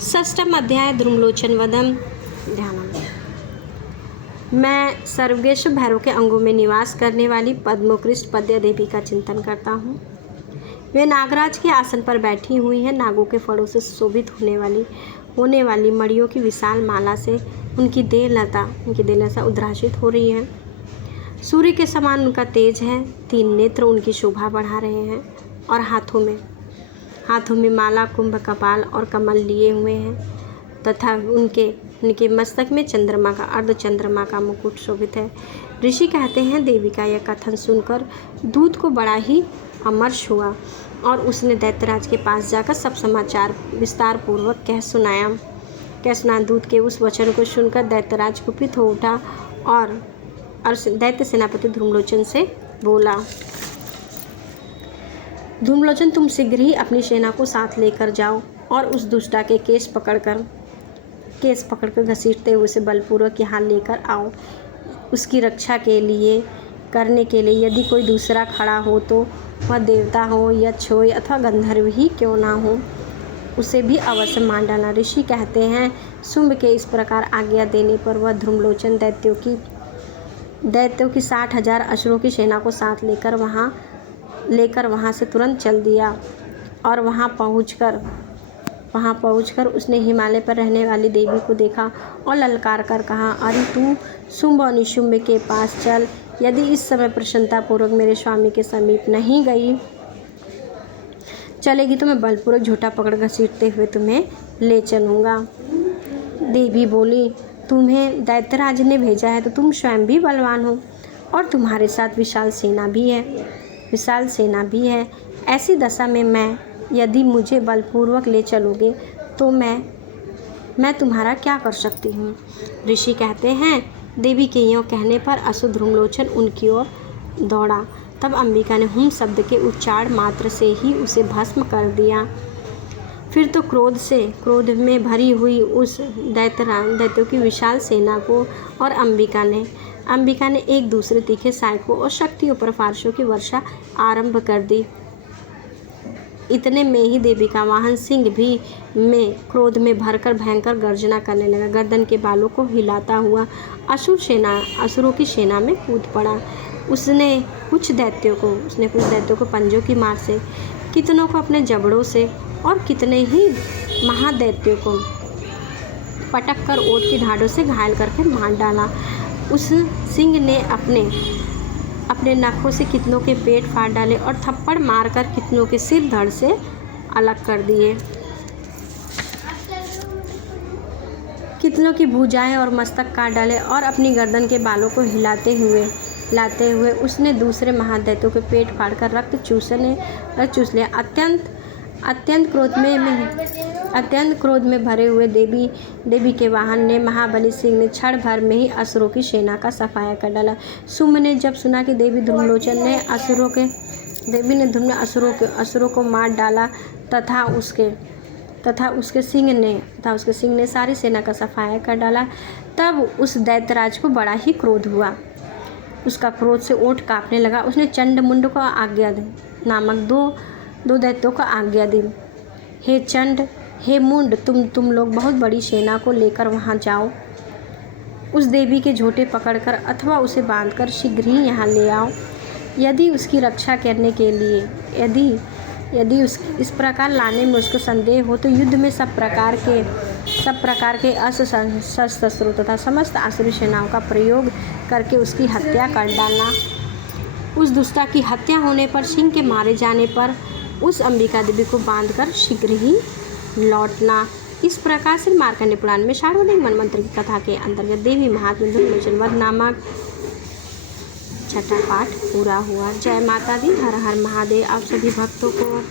षष्ठम अध्याय ध्रुमलोचन वदम ध्यानम। मैं सर्वगेश्वर भैरव के अंगों में निवास करने वाली पद्मोकृष्ट पद्य देवी का चिंतन करता हूँ। वे नागराज के आसन पर बैठी हुई हैं। नागों के फड़ों से शोभित होने वाली मणियों की विशाल माला से उनकी देहलता उद्भासित हो रही है। सूर्य के समान उनका तेज है। 3 नेत्र उनकी शोभा बढ़ा रहे हैं और हाथों में माला, कुंभ, कपाल और कमल लिए हुए हैं तथा उनके मस्तक में अर्धचंद्रमा का मुकुट शोभित है। ऋषि कहते हैं, देवी का यह कथन सुनकर दूत को बड़ा ही अमर्ष हुआ और उसने दैत्यराज के पास जाकर सब समाचार विस्तार पूर्वक कह सुनाया। दूत के उस वचन को सुनकर दैत्यराज कुपित हो उठा और दैत्य सेनापति ध्रुमलोचन से बोला, ध्रुमलोचन, तुम शीघ्र ही अपनी सेना को साथ लेकर जाओ और उस दुष्टा के केस पकड़कर घसीटते हुए उसे बलपूर्वक यहाँ लेकर आओ। उसकी रक्षा करने के लिए यदि कोई दूसरा खड़ा हो तो वह देवता हो, यक्ष हो अथवा गंधर्व ही क्यों ना हो, उसे भी अवश्य मार डालना। ऋषि कहते हैं, शुंभ के इस प्रकार आज्ञा देने पर वह ध्रुमलोचन दैत्यों की 60,000 असुरों की सेना को साथ लेकर वहाँ से तुरंत चल दिया और वहाँ पहुंचकर उसने हिमालय पर रहने वाली देवी को देखा और ललकार कर कहा, अरे तू शुंभ और निशुंभ के पास चल। यदि इस समय प्रसन्नतापूर्वक मेरे स्वामी के समीप नहीं चलेगी तो मैं बलपूर्वक झूठा पकड़ घसीटते हुए तुम्हें ले चलूँगा। देवी बोली, तुम्हें दैत्यराज ने भेजा है तो तुम स्वयं भी बलवान हो और तुम्हारे साथ विशाल सेना भी है। ऐसी दशा में यदि मुझे बलपूर्वक ले चलोगे तो मैं तुम्हारा क्या कर सकती हूँ। ऋषि कहते हैं, देवी के यों कहने पर असुर ध्रुमलोचन उनकी ओर दौड़ा। तब अंबिका ने हुम शब्द के उच्चारण मात्र से ही उसे भस्म कर दिया। फिर तो क्रोध में भरी हुई उस दैत्यों की विशाल सेना को और अंबिका ने एक दूसरे तीखे सहायकों और शक्तियों पर फारसों की वर्षा आरंभ कर दी। इतने में ही देवी का वाहन सिंह भी क्रोध में भरकर भयंकर गर्जना करने लगा। गर्दन के बालों को हिलाता हुआ असुरों की सेना में कूद पड़ा। उसने कुछ दैत्यों को पंजों की मार से, कितनों को अपने जबड़ों से और कितने ही महादैत्यों को पटक कर ओट की ढालों से घायल करके मार डाला। उस सिंह ने अपने नखों से कितनों के पेट फाड़ डाले और थप्पड़ मारकर कितनों के सिर धड़ से अलग कर दिए। कितनों की भुजाएं और मस्तक काट डाले और अपनी गर्दन के बालों को हिलाते हुए उसने दूसरे महादैत्यों के पेट फाड़कर रक्त चूस लिया। अत्यंत क्रोध में भरे हुए देवी के वाहन ने महाबली सिंह ने क्षण भर में ही असुरों की सेना का सफाया कर डाला। शुंभ ने जब सुना कि देवी ने असुरों को मार डाला तथा उसके सिंह ने सारी सेना का सफाया कर डाला, तब उस दैत्यराज को बड़ा ही क्रोध हुआ। उसका क्रोध से ओठ कांपने लगा। उसने चंड मुंड को आज्ञा दी नामक दो दैत्यों को आज्ञा दी, हे चंड, हे मुंड, तुम लोग बहुत बड़ी सेना को लेकर वहां जाओ। उस देवी के झोटे पकड़कर अथवा उसे बांधकर शीघ्र ही यहाँ ले आओ। यदि उसकी रक्षा करने के लिए यदि इस प्रकार लाने में उसको संदेह हो तो युद्ध में सब प्रकार के शस्त्रों तथा समस्त आसुरी सेनाओं का प्रयोग करके उसकी हत्या कर डालना। उस दुष्टा की हत्या होने पर, सिंह के मारे जाने पर उस अंबिका देवी को बांधकर शीघ्र ही लौटना। इस प्रकार से मार्कंडेय पुराण में सार्वजनिक मनमंत्र की कथा के अंतर्गत देवी महात्म्य ध्रुमलोचन वध नामक 6ठा पाठ पूरा हुआ। जय माता दी। हर हर महादेव। आप सभी भक्तों को